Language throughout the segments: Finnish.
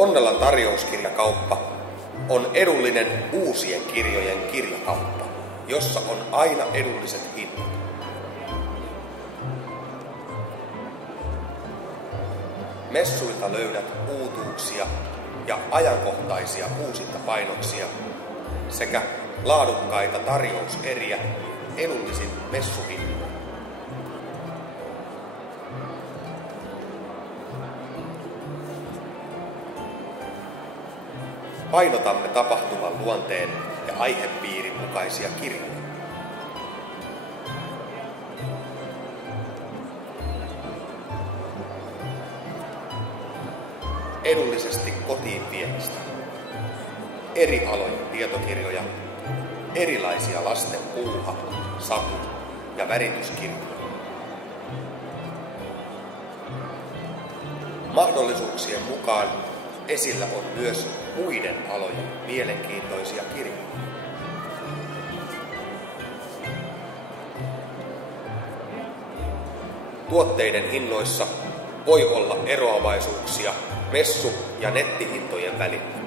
Onnelan tarjouskirjakauppa on edullinen uusien kirjojen kirjakauppa, jossa on aina edulliset hinnat. Messuilta löydät uutuuksia ja ajankohtaisia uusintapainoksia sekä laadukkaita tarjouseriä edullisin messuhinnoin. Painotamme tapahtuman luonteen ja aihepiirin mukaisia kirjoja. Edullisesti kotiin viemistä. Eri alojen tietokirjoja, erilaisia lasten puuha, saku- ja värityskirjoja. Mahdollisuuksien mukaan esillä on myös muiden alojen mielenkiintoisia kirjoja. Tuotteiden hinnoissa voi olla eroavaisuuksia messu- ja nettihintojen välillä.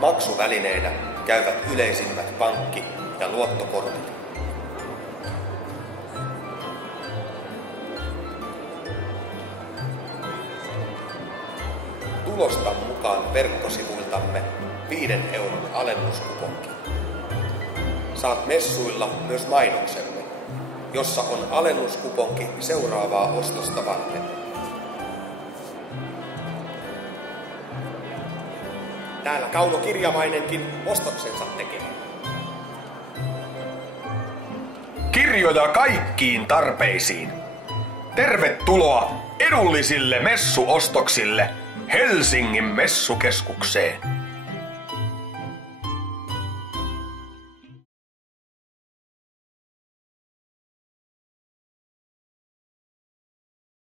Maksuvälineinä käyvät yleisimmät pankki- ja luottokortit. Tulosta mukaan verkkosivuiltamme 5 euron alennuskuponki. Saat messuilla myös mainoksemme, jossa on alennuskuponki seuraavaa ostosta varten. Täällä Kauno Kirjavainenkin ostoksensa tekee. Kirjoja kaikkiin tarpeisiin. Tervetuloa edullisille messuostoksille Helsingin messukeskukseen.